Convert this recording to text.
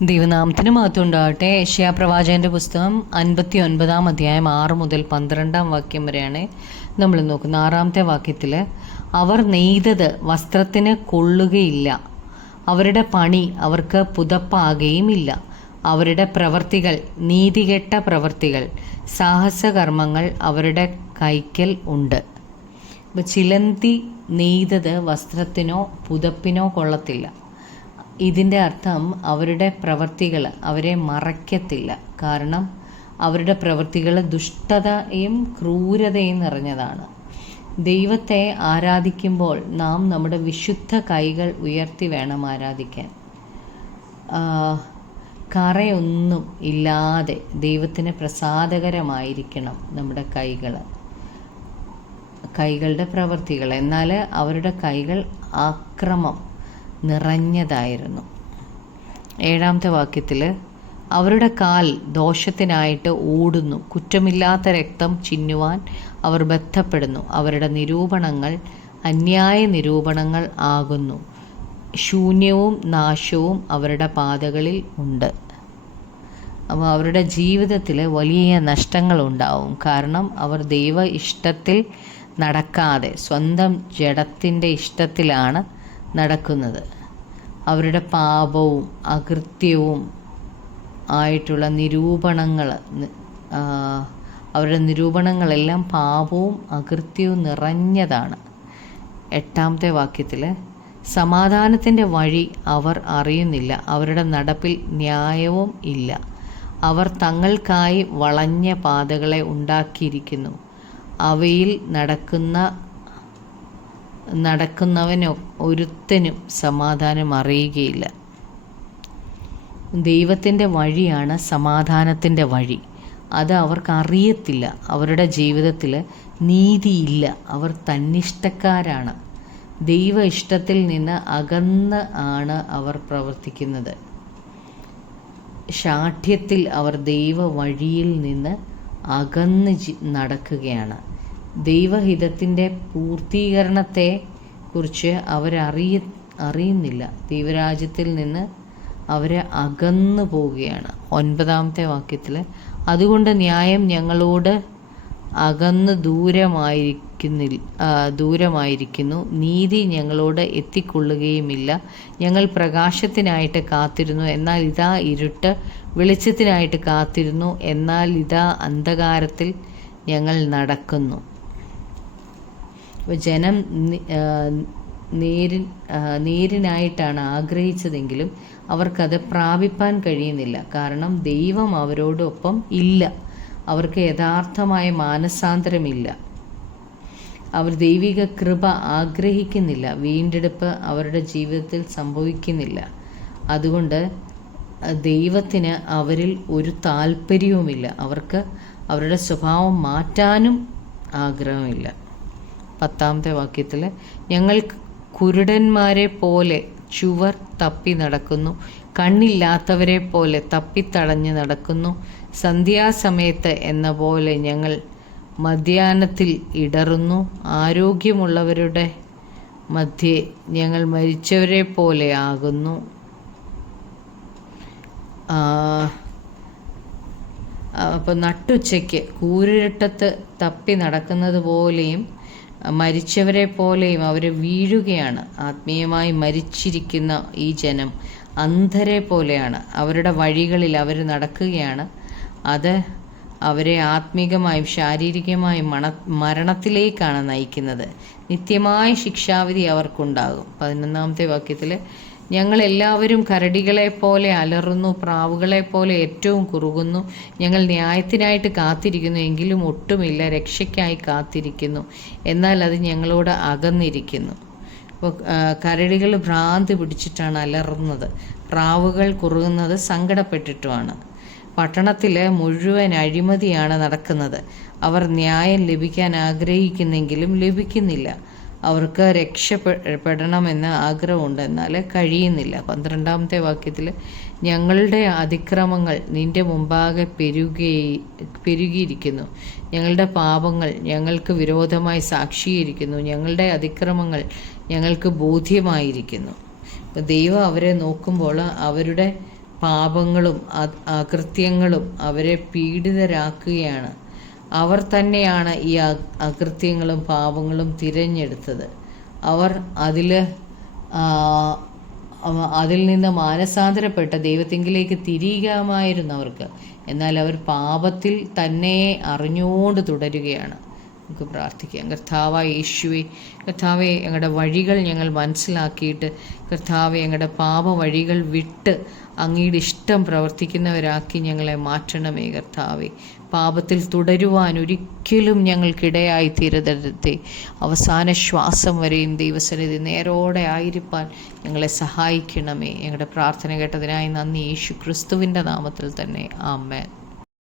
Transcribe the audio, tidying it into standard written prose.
ദൈവനാമത്തിന് മഹത്വം ഉണ്ടാകട്ടെ. യെശയ്യാ പ്രവാചകന്റെ പുസ്തകം 59-ാം അധ്യായം 6 മുതൽ 12-ാം വാക്യം വരെയാണ് നമ്മൾ നോക്കുന്നത്. 6-ാമത്തെ വാക്യത്തിൽ, അവർ നെയ്തത് വസ്ത്രത്തിന് കൊള്ളുകയില്ല, അവരുടെ പണി അവർക്ക് പുതപ്പാകുകയുമില്ല, അവരുടെ പ്രവർത്തികൾ നീതികെട്ട പ്രവർത്തികൾ, സാഹസകർമ്മങ്ങൾ അവരുടെ കൈക്കൽ ഉണ്ട്. ഇപ്പോൾ ചിലന്തി നെയ്തത് വസ്ത്രത്തിനോ പുതപ്പിനോ കൊള്ളത്തില്ല. ഇതിൻ്റെ അർത്ഥം അവരുടെ പ്രവൃത്തികൾ അവരെ മറയ്ക്കത്തില്ല. കാരണം അവരുടെ പ്രവൃത്തികൾ ദുഷ്ടതയും ക്രൂരതയും നിറഞ്ഞതാണ്. ദൈവത്തെ ആരാധിക്കുമ്പോൾ നാം നമ്മുടെ വിശുദ്ധ കൈകൾ ഉയർത്തി വേണം ആരാധിക്കാൻ. കറയൊന്നും ഇല്ലാതെ ദൈവത്തിന് പ്രസാദകരമായിരിക്കണം നമ്മുടെ കൈകളുടെ പ്രവൃത്തികൾ. എന്നാൽ അവരുടെ കൈകൾ അക്രമം നിറഞ്ഞതായിരുന്നു. 7-ാമത്തെ വാക്യത്തിൽ, അവരുടെ കാൽ ദോഷത്തിനായിട്ട് ഓടുന്നു, കുറ്റമില്ലാത്ത രക്തം ചിന്നുവാൻ അവർ ബദ്ധപ്പെടുന്നു, അവരുടെ നിരൂപണങ്ങൾ അന്യായ നിരൂപണങ്ങൾ ആകുന്നു, ശൂന്യവും നാശവും അവരുടെ പാതകളിൽ ഉണ്ട്. അപ്പോൾ അവരുടെ ജീവിതത്തിൽ വലിയ നഷ്ടങ്ങളുണ്ടാവും. കാരണം അവർ ദൈവ ഇഷ്ടത്തിൽ നടക്കാതെ സ്വന്തം ജഡത്തിൻ്റെ ഇഷ്ടത്തിലാണ് നടക്കുന്നത്. അവരുടെ പാപവും അകൃത്യവും ആയിട്ടുള്ള അവരുടെ നിരൂപണങ്ങളെല്ലാം പാപവും അകൃത്യവും നിറഞ്ഞതാണ്. 8-ാമത്തെ വാക്യത്തിൽ, സമാധാനത്തിൻ്റെ വഴി അവർ അറിയുന്നില്ല, അവരുടെ നടപ്പിൽ ന്യായവും ഇല്ല, അവർ തങ്ങൾക്കായി വളഞ്ഞ പാതകളെ ഉണ്ടാക്കിയിരിക്കുന്നു, അവയിൽ നടക്കുന്നവനോ ഒരുത്തനും സമാധാനം അറിയുകയില്ല. ദൈവത്തിൻ്റെ വഴിയാണ് സമാധാനത്തിൻ്റെ വഴി. അത് അവർക്ക് അറിയത്തില്ല. അവരുടെ ജീവിതത്തിൽ നീതിയില്ല. അവർ തന്നിഷ്ടക്കാരാണ്. ദൈവ ഇഷ്ടത്തിൽ നിന്ന് അകന്ന് ആണ് അവർ പ്രവർത്തിക്കുന്നത്. ശാഠ്യത്തിൽ അവർ ദൈവ വഴിയിൽ നിന്ന് അകന്ന് നടക്കുകയാണ്. ദൈവഹിതത്തിൻ്റെ പൂർത്തീകരണത്തെ കുറിച്ച് അവരറിയുന്നില്ല. ദൈവരാജ്യത്തിൽ നിന്ന് അവർ അകന്നു പോവുകയാണ്. 9-ാമത്തെ വാക്യത്തിൽ, അതുകൊണ്ട് ന്യായം ഞങ്ങളോട് അകന്ന് ദൂരമായിരിക്കുന്നു, നീതി ഞങ്ങളോട് എത്തിക്കൊള്ളുകയുമില്ല. ഞങ്ങൾ പ്രകാശത്തിനായിട്ട് കാത്തിരുന്നു, എന്നാൽ ഇതാ ഇരുട്ട്, വെളിച്ചത്തിനായിട്ട് കാത്തിരുന്നു, എന്നാൽ ഇതാ അന്ധകാരത്തിൽ ഞങ്ങൾ നടക്കുന്നു. ജനം നേരിനായിട്ടാണ് ആഗ്രഹിച്ചതെങ്കിലും അവർക്കത് പ്രാപിപ്പാൻ കഴിയുന്നില്ല. കാരണം ദൈവം അവരോടൊപ്പം ഇല്ല. അവർക്ക് യഥാർത്ഥമായ മാനസാന്തരമില്ല. അവർ ദൈവിക കൃപ ആഗ്രഹിക്കുന്നില്ല. വീണ്ടെടുപ്പ് അവരുടെ ജീവിതത്തിൽ സംഭവിക്കുന്നില്ല. അതുകൊണ്ട് ദൈവത്തിന് അവരിൽ ഒരു താല്പര്യവുമില്ല. അവർക്ക് അവരുടെ സ്വഭാവം മാറ്റാനും ആഗ്രഹമില്ല. 10-ാമത്തെ വാക്യത്തിൽ, ഞങ്ങൾ കുരുടന്മാരെ പോലെ ചുവർ തപ്പി നടക്കുന്നു, കണ്ണില്ലാത്തവരെ പോലെ തപ്പിത്തടഞ്ഞ് നടക്കുന്നു, സന്ധ്യാസമയത്ത് എന്ന പോലെ ഞങ്ങൾ മധ്യാഹ്നത്തിൽ ഇടറുന്നു, ആരോഗ്യമുള്ളവരുടെ മധ്യേ ഞങ്ങൾ മരിച്ചവരെ പോലെ ആകുന്നു. അപ്പോൾ നട്ടുച്ചയ്ക്ക് കൂരിരുട്ടത്ത് തപ്പി നടക്കുന്നത് പോലെയും മരിച്ചവരെ പോലെയും അവർ വീഴുകയാണ്. ആത്മീയമായി മരിച്ചിരിക്കുന്ന ഈ ജനം അന്ധരെ പോലെയാണ്. അവരുടെ വഴികളിൽ അവർ നടക്കുകയാണ്. അത് അവരെ ആത്മീകമായും ശാരീരികമായും മരണത്തിലേക്കാണ് നയിക്കുന്നത്. നിത്യമായ ശിക്ഷാവിധി അവർക്കുണ്ടാകും. 11-ാമത്തെ വാക്യത്തിൽ, ഞങ്ങൾ എല്ലാവരും കരടികളെപ്പോലെ അലറുന്നു, പ്രാവുകളെപ്പോലെ ഏറ്റവും കുറുകുന്നു, ഞങ്ങൾ ന്യായത്തിനായിട്ട് കാത്തിരിക്കുന്നു, എങ്കിലും ഒട്ടുമില്ല, രക്ഷയ്ക്കായി കാത്തിരിക്കുന്നു, എന്നാൽ അത് ഞങ്ങളോട് അകന്നിരിക്കുന്നു. അപ്പോൾ കരടികൾ ഭ്രാന്തി പിടിച്ചിട്ടാണ് അലറുന്നത്, പ്രാവുകൾ കുറുകുന്നത് സങ്കടപ്പെട്ടിട്ടുമാണ്. പട്ടണത്തിൽ മുഴുവൻ അഴിമതിയാണ് നടക്കുന്നത്. അവർ ന്യായം ലഭിക്കാൻ ആഗ്രഹിക്കുന്നെങ്കിലും ലഭിക്കുന്നില്ല. അവർക്ക് രക്ഷപ്പെടണമെന്ന് ആഗ്രഹമുണ്ട്, എന്നാൽ കഴിയുന്നില്ല. 12-ാമത്തെ വാക്യത്തിൽ, ഞങ്ങളുടെ അതിക്രമങ്ങൾ നിന്റെ മുമ്പാകെ പെരുകിയിരിക്കുന്നു, ഞങ്ങളുടെ പാപങ്ങൾ ഞങ്ങൾക്ക് വിരോധമായി സാക്ഷീകരിക്കുന്നു, ഞങ്ങളുടെ അതിക്രമങ്ങൾ ഞങ്ങൾക്ക് ബോധ്യമായിരിക്കുന്നു. ദൈവം അവരെ നോക്കുമ്പോൾ അവരുടെ പാപങ്ങളും അകൃത്യങ്ങളും അവരെ പീഡിതരാക്കുകയാണ്. അവർ തന്നെയാണ് ഈ അകൃത്യങ്ങളും പാപങ്ങളും തിരഞ്ഞെടുത്തത്. അവർ അതിൽ നിന്ന് മാനസാന്തരപ്പെട്ട ദൈവത്തിങ്കിലേക്ക് തിരികാമായിരുന്നു അവർക്ക്. എന്നാൽ അവർ പാപത്തിൽ തന്നെ അറിഞ്ഞുകൊണ്ട് തുടരുകയാണ്. നമുക്ക് പ്രാർത്ഥിക്കാം. കർത്താവായ യേശുവേ, കർത്താവെ, ഞങ്ങളുടെ വഴികൾ ഞങ്ങൾ മനസ്സിലാക്കിയിട്ട് കർത്താവെ, ഞങ്ങളുടെ പാപ വഴികൾ വിട്ട് അങ്ങയുടെ ഇഷ്ടം പ്രവർത്തിക്കുന്നവരാക്കി ഞങ്ങളെ മാറ്റണമേ കർത്താവെ. പാപത്തിൽ തുടരുവാൻ ഒരിക്കലും ഞങ്ങൾക്കിടയായി തീരരുതേ. അവസാന ശ്വാസം വരെയും ദൈവസന്നിധി നേരോടെ ആയിരിക്കാൻ ഞങ്ങളെ സഹായിക്കണമേ. ഞങ്ങളുടെ പ്രാർത്ഥന കേട്ടതിനായി നന്ദി. യേശു ക്രിസ്തുവിൻ്റെ നാമത്തിൽ തന്നെ. ആമേൻ.